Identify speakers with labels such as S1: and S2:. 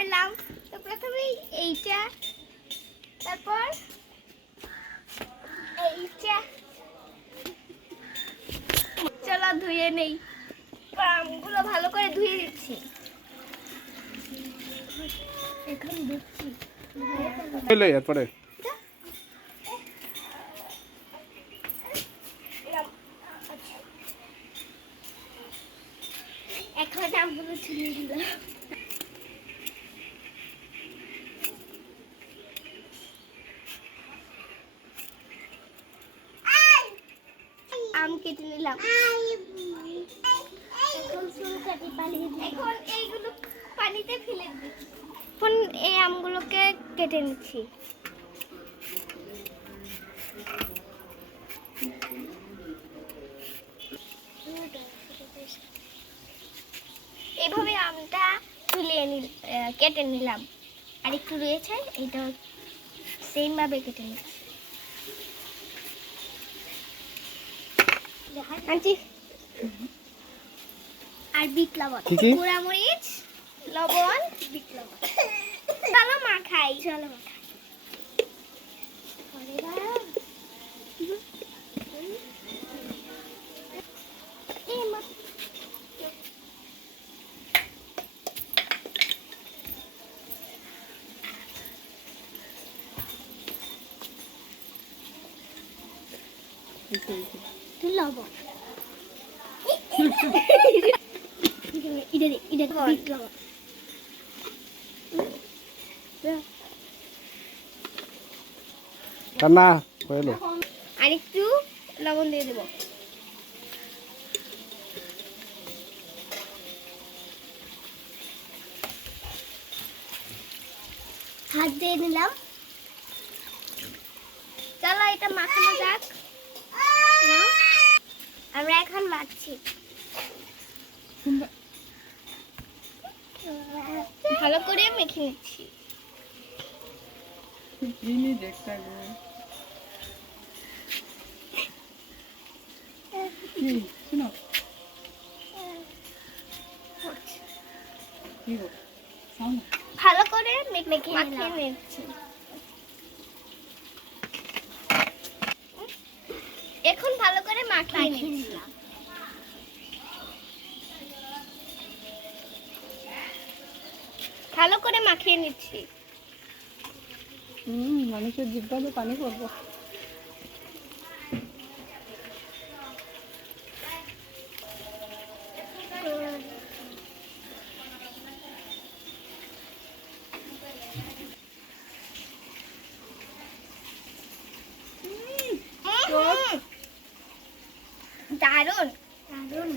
S1: করলাম তো প্রথমেই এইটা তারপর এইটা। চলো ধুয়ে নেই। আমগুলো ভালো করে ধুয়ে দিচ্ছি এখন
S2: হইলে এরপরে।
S1: এখন আমগুলো দিলাম আম কেটে নিলাম। এখন এখন এইগুলো পানিতে ফেলে এখন এই আমগুলোকে কেটে নিচ্ছি। এভাবে আমটা তুলিয়ে নিল কেটে নিলাম। আর একটু রয়েছে এইটা সেমভাবে কেটে নিচ্ছি আনছি আর বিট লবণ? গুঁড়া মরিচ লবণ বিট লবণ। চলো মাখাই চলো মাখাই আরে বাবা। এ লবণ দিয়ে দেবো। হাত দিয়ে নিলাম চলো এটা মাখানো যাক। আমরা এখন মাখছি ভালো করে মেখে নিচ্ছি। ভালো করে মেখে মাখিয়ে নিচ্ছি এখন ভালো করে মাখিয়ে নিয়েছিলাম ভালো করে মাখিয়ে নিচ্ছি।
S3: হুম মানুষের জিব্বাতে পানি পড়ব।
S1: দারুন দারুন